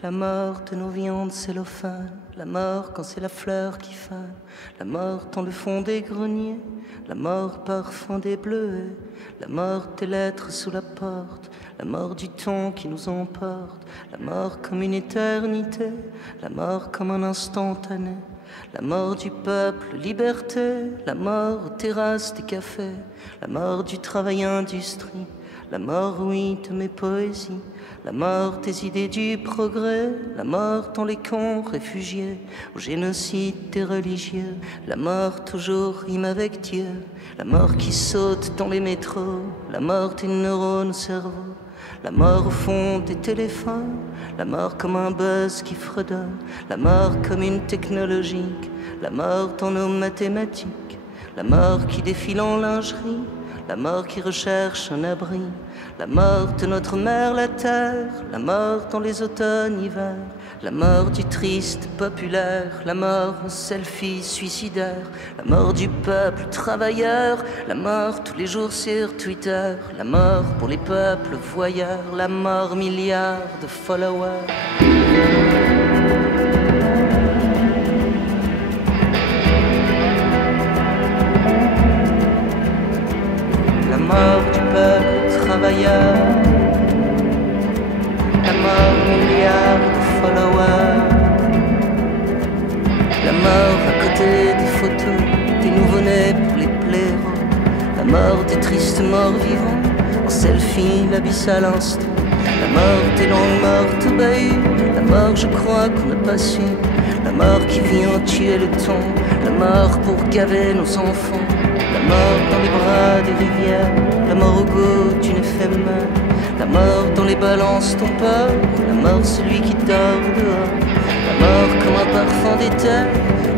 La mort de nos viandes cellophane, la mort quand c'est la fleur qui fane, la mort dans le fond des greniers, la mort parfum des bleuets, la mort des lettres sous la porte, la mort du temps qui nous emporte, la mort comme une éternité, la mort comme un instantané, la mort du peuple, liberté, la mort aux terrasses des cafés, la mort du travail industrie, la mort, oui, de mes poésies, la mort des idées du progrès, la mort dans les camps réfugiés, au génocide des religieux, la mort toujours rime avec Dieu, la mort qui saute dans les métros, la mort des neurones au cerveau, la mort au fond des téléphones, la mort comme un buzz qui fredonne, la mort comme une technologie, la mort dans nos mathématiques, la mort qui défile en lingerie, la mort qui recherche un abri, la mort de notre mère la terre, la mort dans les automnes-hivers, la mort du triste populaire, la mort en selfie suicidaire, la mort du peuple travailleur, la mort tous les jours sur Twitter, la mort pour les peuples voyeurs, la mort milliards de followers. La mort du peuple travailleur, la mort milliards de followers, la mort à côté des photos des nouveau-nés pour les blaireaux, la mort des tristes morts vivants, en selfie l'abysse à l'instant, la mort des longues mortes au bahut, la mort je crois qu'on n'a pas su, la mort qui vient tuer le temps, la mort pour gaver nos enfants, la mort dans les bras des rivières, la mort au goût d'une éphémère, la mort dans les balances ton peur, la mort celui qui dort dehors, la mort comme un parfum d'éther,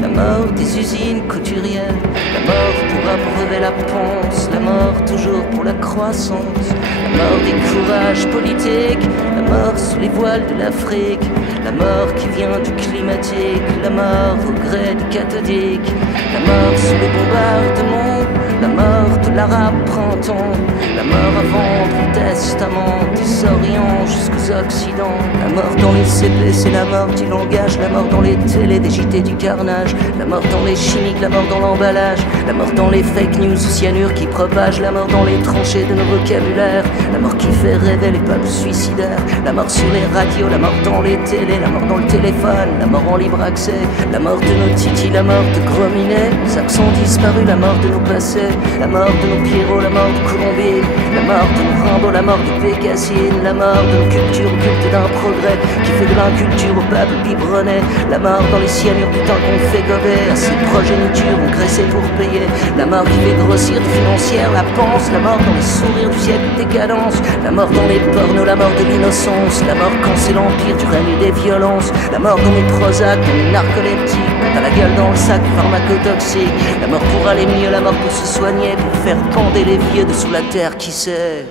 la mort des usines couturières, la mort pour abreuver la panse, la mort toujours pour la croissance, la mort des courages politiques, la mort sous les voiles de l'Afrique, la mort qui vient du climatique, la mort au gré du cathodique, la mort sous les bombardements, la mort de l'arabe printemps, la mort à vendre au testament, des Orients jusqu'aux Occidents, la mort dans les CP, c'est la mort du langage, la mort dans les télés, des JT du carnage, la mort dans les chimiques, la mort dans l'emballage, la mort dans les fake news ou cyanure qui propagent, la mort dans les tranchées de nos vocabulaires, la mort qui fait rêver les peuples suicidaires, la mort sur les radios, la mort dans les télés, la mort dans le téléphone, la mort en libre accès, la mort de nos titis, la mort de gros minets, les accents disparus, la mort de nos passés, la mort de nos Pierrot, la mort de Colombine, la mort de nos Rimbaud, la mort de Bécassine, la mort de nos cultures occultes d'un progrès qui fait de l'inculture au peuple biberonné, la mort dans les cyanures du temps qu'on fait gober à ces progénitures engraissées pour payer, la mort qui fait grossir des financières la panse, la mort dans les sourires du siècle de décadence, la mort dans les pornos, la mort de l'innocence, la mort quand c'est l'empire du règne des violences, la mort dans les Prozac, dans les narcoleptiques, t'as la gueule dans le sac pharmacotoxique, la mort pour aller mieux, la mort pour se soigner, pour faire pender les vieux dessous la terre, qui sait.